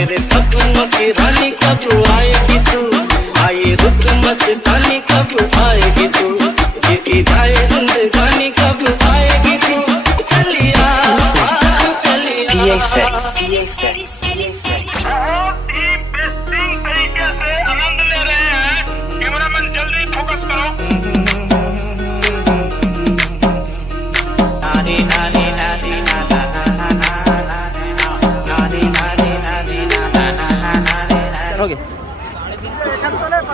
मेरे सपनों की रानी कब आएगी तू, आए रुक मस्तानी कब आएगी तू, जीती जाए जिंदगानी कब आएगी तू, चलिया चलिया। बहुत ही बेस्टिंग तरीके से आनंद ले रहे हैं। कैमरामैन जल्दी फोकस करो।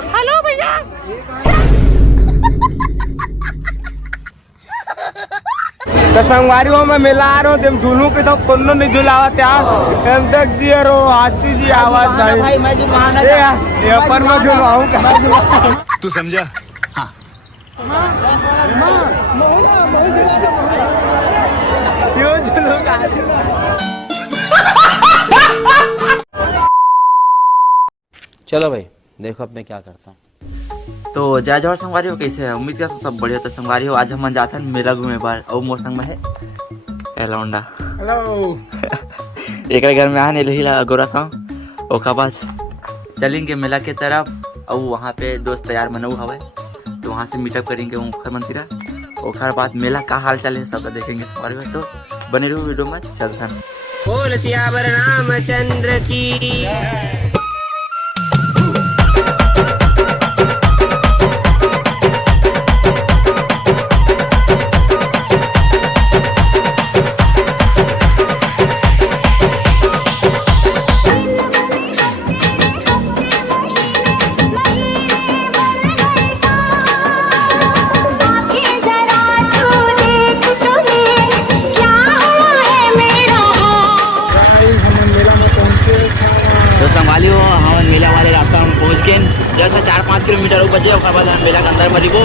हेलो भैया तो संगवारी में मिला आ रहा हूँ तुम झूलू के तो कोनो नहीं झुलावा त्यार हम तक दिए रो आशी जी आवाज नहीं भाई मैं झुलवाना ये पर मैं झुलवाऊंगा तू समझा। हाँ क्यों झूलूंगा। चलो भाई देखो अब मैं क्या करता हूँ। तो जय जवाहर संगवारी हो, कैसे है? उम्मीद करता हूँ सब बढ़िया। तो संगवारी हो, आज हम जाते हैं मेला घूमे बार और मोर संग में है लौंडा। हेलो एक घर में आने लही गोरा था ओका पास चलेंगे मेला के तरफ और वहाँ पे दोस्त तैयार मनऊ हवा तो वहाँ से मीटअप करेंगे ओखर मंदिर। ओखर बाद मेला का हाल चाल है सब देखेंगे संगवारी में, तो बने रहो वीडियो में। चलता है बोल सियावर रामचंद्र की। तो संभाली हो हम मेला वाले रास्ता में पहुँच गए। जैसा 4-5 किलोमीटर ऊपर बचे उसके बाद हम मेला के अंदर मरी वो।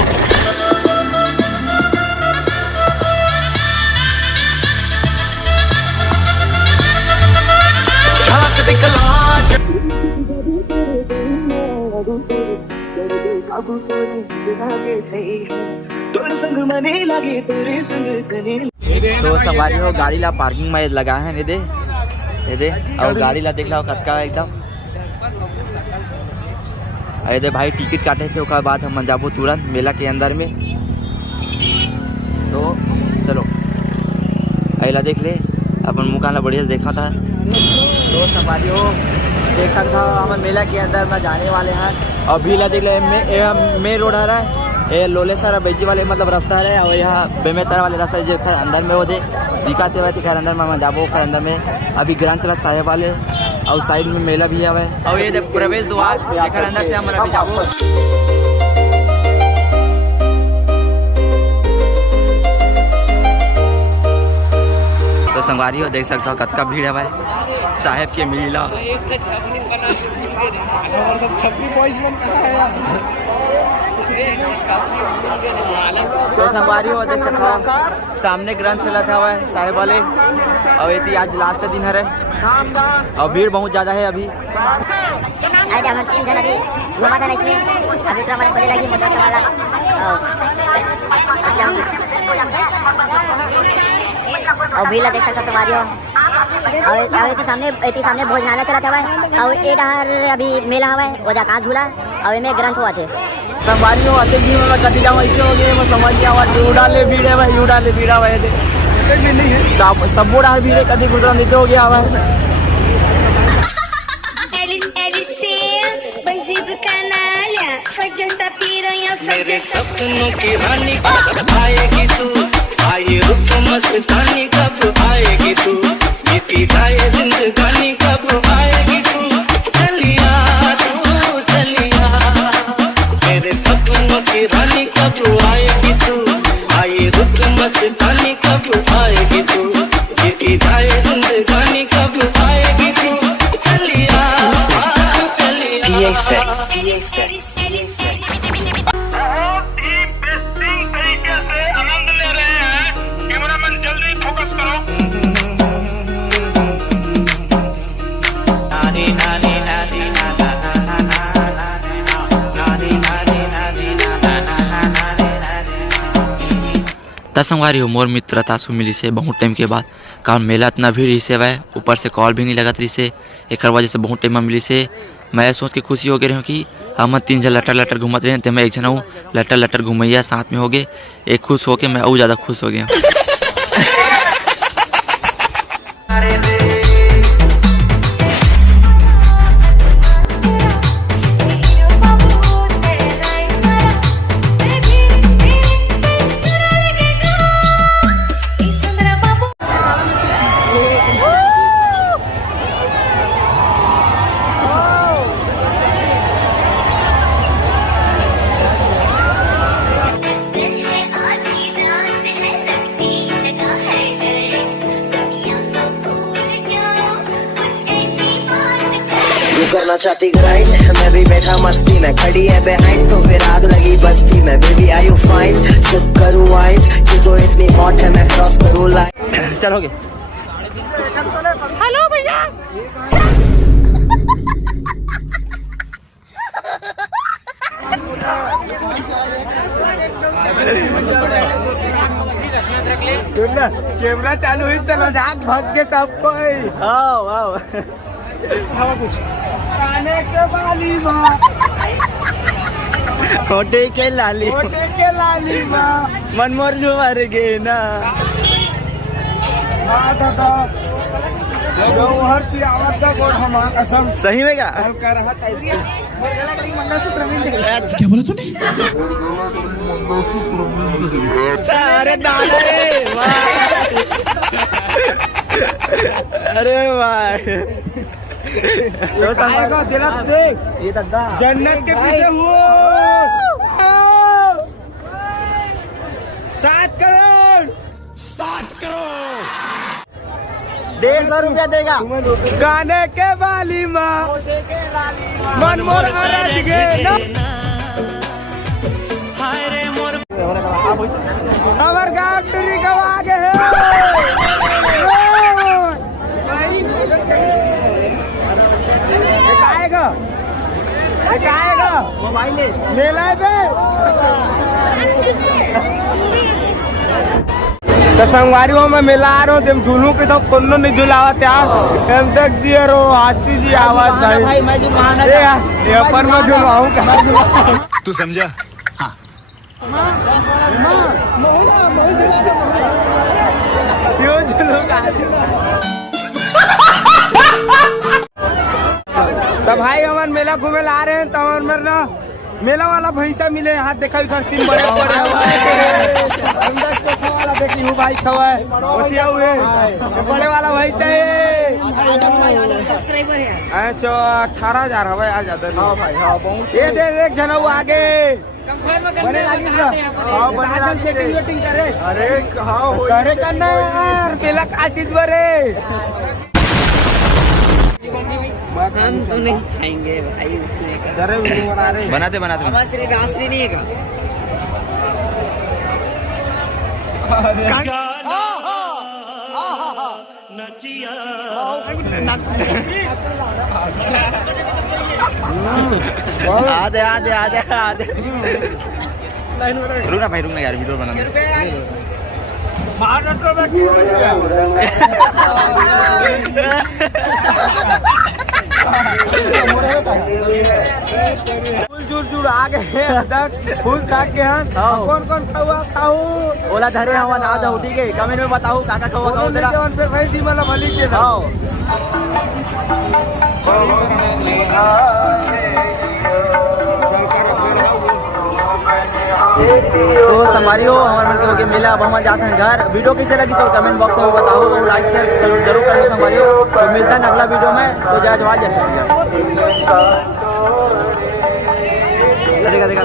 तो संभाली हो गाड़ी ला पार्किंग में लगा है ये दे और गाड़ी ला देख ला कतका एकदम। अरे दे भाई टिकट काटे थे उसके बाद हम जाबो तुरंत मेला के अंदर में। तो चलो अला देख ले अपन मुकान ला बढ़िया देखा था। तो संभाली हो देख सकता हम मेला के अंदर में जाने वाले हैं। अभी ला देख ले मेन रोड आ रहा है ये लोलेसर बेजी वाले मतलब रास्ता है और यहाँ बेमेतर वाले रास्ता जो खैर अंदर में वो दे दिखाते हुए खैर अंदर में जाबो खैर अंदर में अभी ग्रांड चला साहेब वाले और साइड में मेला भी है और ये प्रवेश द्वार खैर अंदर से हम अभी जाबो। तो संगवारी हो देख सकते हो कतका भीड़ है भाई साहेब के मिला। सब छपरी बॉयज में कहाँ है। तो संगवारी हो देख सकते हो सामने ग्रंथ चला था हुआ है साहेब वाले और ये आज लास्ट दिन है और भीड़ बहुत ज़्यादा है अभी। अभी घुमा था ना इसमें अभी तो हमारे लगी मोटर वाला और भीड़ देख सकते सवारी हो और सामने भोजनालय चला था और एक अभी मेला हुआ है वो जहाँ झूला और में ग्रंथ हुआ थे। संगवारी हो अति जी में कभी जाओ ऐसे हो गए मैं समझ गया हुआ उड़ाले भीड़ है भाई उड़ाले भीड़ा हुआ है सब बूढ़ा भीड़ है कभी गुजरा नीचे हो गया हुआ है। मेरे सपनों की रानी कब आएगी तू, आए रुक मस्तानी कब आएगी तू, जीती जाए जिंदगानी कब आएगी तू, चलिया तू चलिया। मेरे सपनों की रानी कब आएगी तू, आए रुक मस्तानी कब आएगी तू, जीती जाए जिंदगानी कब आएगी तू, चलिया चलिया। बहुत ही बेस्टिंग तरीके से आनंद ले रहे हैं। कैमरामैन जल्दी फोकस करो। ता संगवारी हो मोर मित्र तासु मिली से बहुत टाइम के बाद कारण मेला इतना भीड़ से वह ऊपर से कॉल भी नहीं लगत रही से एक वजह से बहुत टाइम में मिली से मैं सोच के खुशी हो गए रही कि हम 3 जन लटर घूमत रहे तो मैं एक जन हूँ लटर घूमैया साथ में हो गए एक खुश हो के मैं और ज़्यादा खुश हो गया। करना चाहती ग्राइंड मैं भी बैठा मस्ती में खड़ी है बिहाइंड तो फिर आग लगी बस्ती में baby I you fine sip करूं वाइन क्यों तो इतनी हॉट है मैं क्रॉस करूं लाइन चलोगे हेलो भैया कैमरा चालू हुई चलो जाग भाग के सब कोई खाने के वाली माँ होटे के लाली माँ मन मोर जो मर गए ना हर की आवाज का कोड हम कसम सही में क्या कर रहा टाइप मंगलसूत्र मिल क्या बोला तूने? अरे दादा अरे भाई दिलक देख ये दादा जन्नत के पीछे हुआ 7 करोड़ 150 रुपया देगा गाने के वाली माँ मन मोर अरज गे हमार गाँव टीवी का आगे है आएगा मोबाइल मेला पे तो संगवारियों में मिला आ रहा हूँ तुम झूलू के तो कोनो नहीं झुलावत यार हम तक दिए रो आशी जी आवाज भाई मैं जुलवाना ये पर मैं झुलवाऊँ तू समझा? क्यों झुलूंगा तो भाई हमारे मेला घूमे ला रहे हैं तो हमारे ना मेला वाला भैंसा मिले हाथ देखा इधर सीन बड़े बड़े अंदर चोखा वाला देखी हूँ भाई खवा होतिया हुए बड़े वाला भैंसा है 18,000 हवा आ जाता है भाई हाँ बहुत ये दे एक जन आगे बने अरे हाँ करे करना यार मेला का चीज बरे हम तो नहीं खाएंगे भाई उसने बनाते रासरी नहीं है का आधे रुकना भाई रुकना यार वीडियो बना जुड़ आगे फूल खा के हम कौन कौन खाऊ ओला धरे हवा ना जाओ ठीक है कमेंट में बताओ काका खाओ तेरा फिर भाई दी वाला भली के हाँ तो हमारी हो हमारे मन के मेला अब हम जाते हैं घर वीडियो कैसे लगी तो कमेंट बॉक्स में बताओ लाइक शेयर जरूर करो हमारी हो तो मिलता है अगला वीडियो में तो जय जवान जय श्री राम। देखा